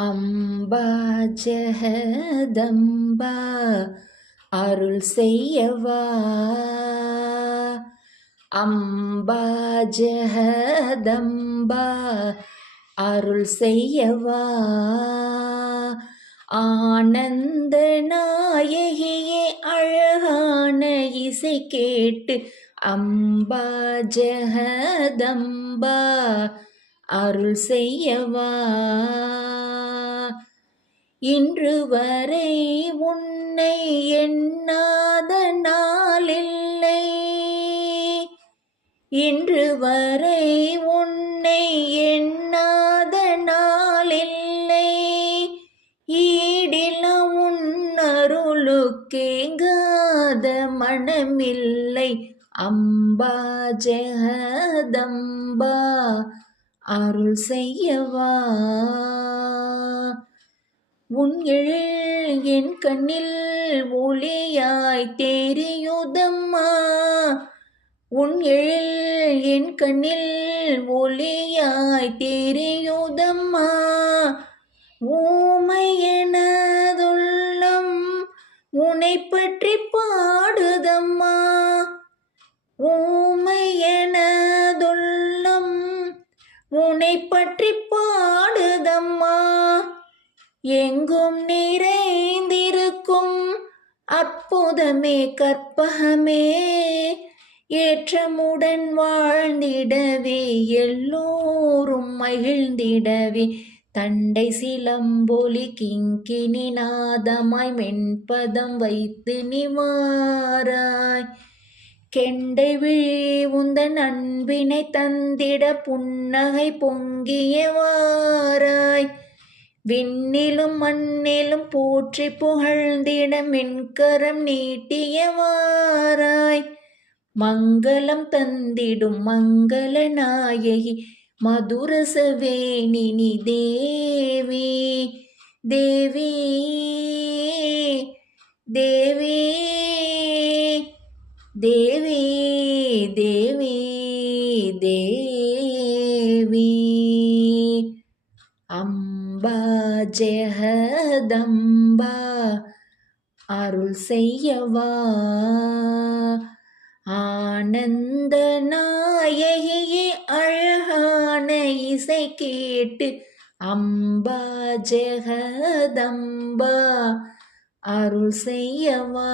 அம்பா ஜெகதம்பா அருள் செய்யவா. அம்பா ஜெகதம்பா அருள் செய்யவா. ஆனந்த நாயகியே அழகான இசை கேட்டு அம்பா ஜெகதம்பா அருள் செய்யவா. இன்று வரை உன்னை எண்ணாத நாளில்லை. இன்று வரை உன்னை எண்ணாத நாளில்லை. ஈடில உன்னருளுக்கேங்காத மனமில்லை. அம்பா ஜெகதம்பா அருள் செய்யவா உன் எழில் என் கண்ணில் ஒளியாய் தெரியுதம்மா. உன் எழில் என் கண்ணில் ஒளியாய் தெரியுதம்மா. ஊமை எனதுள்ளம் உன்னை பற்றி பாடுதம்மா. ஊமை எனதுள்ளம் உன்னை பற்றி பாடுதம்மா. எங்கும் நிறைந்திருக்கும் அற்புதமே கற்பகமே. ஏற்றமுடன் வாழ்ந்திடவே எல்லோரும் மகிழ்ந்திடவே. தண்டை சிலம்பொலி கிங்கினி நாதமாய் மென்பதம் வைத்து நிவாராய். கெண்டை விழி உந்த அன்பினை தந்திட புன்னகை பொங்கியவா விண்ணிலும் மண்ணிலும் போற்றி புகழ்ந்திட மின்கரம் நீட்டியவாராய் மங்களம் தந்திடும் மங்கள நாயகி மதுரசவேணினி தேவி தேவி தேவி தேவி தேவி தேவி. அம்பா ஜெகதம்பா அருள் செய்யவா. ஆனந்த நாயகியே அழகான இசை கேட்டு அம்பா ஜெகதம்பா அருள் செய்யவா.